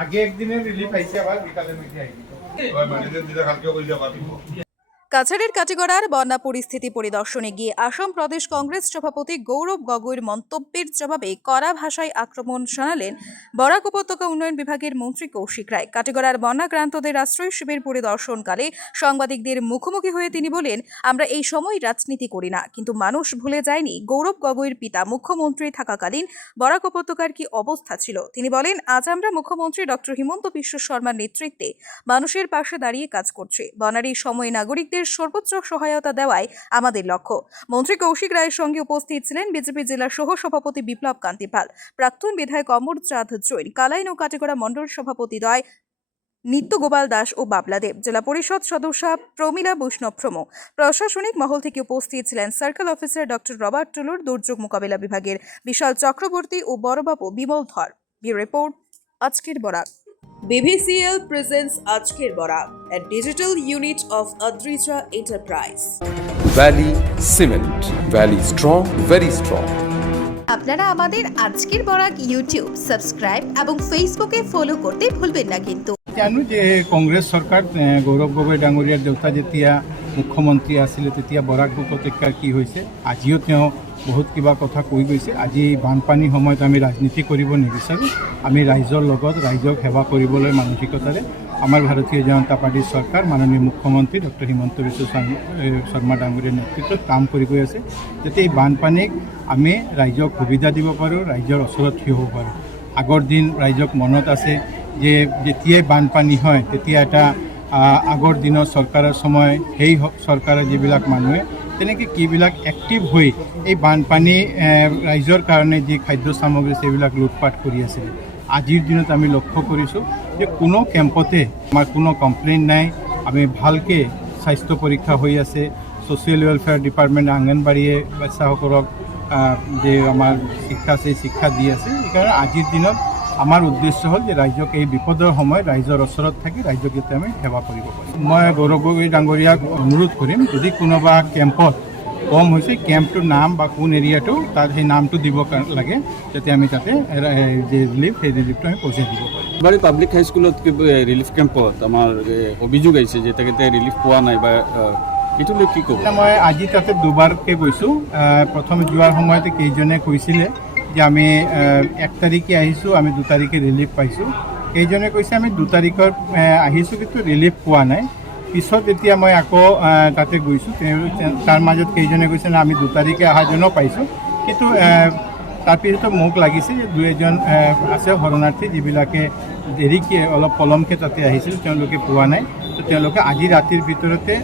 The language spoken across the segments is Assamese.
আগে একদিনের রিলিফ আইছে আবার বিকালের মধ্যে আইছে কাছাড়ের কাটিগড়ার বন্যা পরিস্থিতি পরিদর্শনে গিয়ে আসাম প্রদেশ কংগ্রেস সভাপতি গৌরব গগৈর মন্তব্যের জবাবে কড়া ভাষায় আক্রমণ শোনালেন বরাক উপত্যকা উন্নয়ন বিভাগের মন্ত্রী কৌশিক রায়। কাটিগড়ার বন্যাক্রান্তদের আশ্রয় শিবির পরিদর্শনকালে সাংবাদিকদের মুখোমুখি হয়ে তিনি বলেন, আমরা এই সময় রাজনীতি করি না, কিন্তু মানুষ ভুলে যায়নি গৌরব গগৈর পিতা মুখ্যমন্ত্রী থাকাকালীন বরাক উপত্যকার কি অবস্থা ছিল। তিনি বলেন, আজ আমরা মুখ্যমন্ত্রী ডক্টর হিমন্ত বিশ্ব শর্মার নেতৃত্বে মানুষের পাশে দাঁড়িয়ে কাজ করছে। বন্যার এই সময় নাগরিকদের সর্বোচ্চ সহায়তা দেওয়াই আমাদের লক্ষ্য। মন্ত্রী কৌশিক রায়ের সঙ্গে উপস্থিত ছিলেন বিজেপি জেলা সহ সভাপতি বিপ্লব কান্তি পাল, প্রাক্তন বিধায়ক অমর চাঁদ জৈন, কালাইন ও কাটিগড়া মণ্ডল সভাপতি দ্বয় নিত্য গোপাল দাস ও বাবলা দেব, জেলা পরিষদ সদস্যা প্রমীলা বৈষ্ণব প্রমুখ। প্রশাসনিক মহল থেকে উপস্থিত ছিলেন সার্কেল অফিসার ডক্টর রবার্ট টুলুর, দুর্যোগ মোকাবিলা বিভাগের বিশাল চক্রবর্তী ও বড়বাবু বিমল ধর। ব্যুরো রিপোর্ট, আজকের Barak. BVCL presents Ajker Borak, a digital unit of Adrija Enterprise. Valley Cement. Valley strong, very strong. আপনারা আমাদের আজকের বরাক ইউটিউব সাবস্ক্রাইব এবং ফেসবুকে ফলো করতে ভুলবেন না কিন্তু। জানো যে কংগ্রেস সরকার গৌরব গগৈ ডাঙৰীয়াৰ দেউতা যেতিয়া মুখ্যমন্ত্ৰী আছিলে তেতিয়া বৰাক উপত্যকাৰ কি হৈছে, আজিও তেওঁ বহুত কিবা কথা কৈ গৈছে। আজি বানপানীৰ সময়ত আমি ৰাজনীতি কৰিব নিবিচাৰোঁ, আমি ৰাইজৰ লগত ৰাইজক সেৱা কৰিবলৈ মানসিকতাৰে আমাৰ ভাৰতীয় জনতা পাৰ্টীৰ চৰকাৰ মাননীয় মুখ্যমন্ত্ৰী ডক্টৰ হিমন্ত বিশ্ব শৰ্মা ডাঙৰীয়াৰ নেতৃত্বত কাম কৰি গৈ আছে, যাতে এই বানপানীক আমি ৰাইজক সুবিধা দিব পাৰোঁ, ৰাইজৰ ওচৰত থিয় হ'ব পাৰোঁ। আগৰ দিন ৰাইজক মনত আছে যে যেতিয়াই বানপানী হয় তেতিয়া এটা আগৰ দিনৰ চৰকাৰৰ সময় সেই চৰকাৰৰ যিবিলাক মানুহে তেনেকৈ কিবিলাক এক্টিভ হৈ এই বানপানী ৰাইজৰ কাৰণে যি খাদ্য সামগ্ৰী সেইবিলাক লুটপাট কৰি আছিলে। আজিৰ দিনত আমি লক্ষ্য কৰিছোঁ যে কোনো কেম্পতে আমাৰ কোনো কমপ্লেইন নাই, আমি ভালকৈ স্বাস্থ্য পৰীক্ষা হৈ আছে। ছ'চিয়েল ৱেলফেয়াৰ ডিপাৰ্টমেণ্ট আংগনবাড়ীয়ে বাচ্চাসকলক যে আমাৰ শিক্ষা আছে শিক্ষা দি আছে। সেইকাৰণে আজিৰ দিনত আমাৰ উদ্দেশ্য হ'ল যে ৰাইজক এই বিপদৰ সময়ত ৰাইজৰ ওচৰত থাকি ৰাইজক যাতে আমি সেৱা কৰিব পাৰিম। মই গৌৰৱ গগৈ ডাঙৰীয়াক অনুৰোধ কৰিম, যদি কোনোবা কেম্পত কম হৈছে, কেম্পটোৰ নাম বা কোন এৰিয়াটো তাত সেই নামটো দিব লাগে, যাতে আমি তাতে যে ৰিলিফ সেই ৰিলিফটো আমি পৌঁছাই দিব পাৰিম। এবাৰ পাব্লিক হাইস্কুলত ৰিলিফ কেম্পত আমাৰ অভিযোগ আহিছে যে তেখেতে ৰিলিফ পোৱা নাই বা এইটো লৈ কি ক'ব? মই আজি তাতে দুবাৰকৈ গৈছোঁ। প্ৰথম যোৱাৰ সময়তে কেইজনে কৈছিলে যে আমি 1 তাৰিখে আহিছোঁ, আমি 2 তাৰিখে ৰিলিফ পাইছোঁ। কেইজনে কৈছে আমি 2 তাৰিখৰ আহিছোঁ কিন্তু ৰিলিফ পোৱা নাই। পিছত এতিয়া মই আকৌ তাতে গৈছোঁ, তাৰ মাজত কেইজনে কৈছে না আমি 2 তাৰিখে অহাজনো পাইছোঁ, কিন্তু তাৰপিছতো মোক লাগিছে যে 2-এজন আছে শৰণাৰ্থী যিবিলাকে দেৰিকৈ অলপ পলমকৈ তাতে আহিছিল, তেওঁলোকে পোৱা নাই। তো তেওঁলোকে আজি ৰাতিৰ ভিতৰতে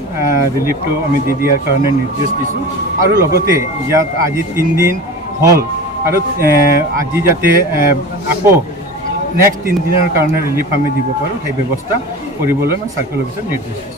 ৰিলিফটো আমি দি দিয়াৰ কাৰণে নিৰ্দেশ দিছোঁ। আৰু লগতে ইয়াত আজি 3 দিন হ'ল আৰু আজি যাতে আকৌ নেক্সট 3 দিনৰ কাৰণে ৰিলিফ আমি দিব পাৰোঁ সেই ব্যৱস্থা কৰিবলৈ মই চাৰ্কেল অফিচত নিৰ্দেশ দিছোঁ।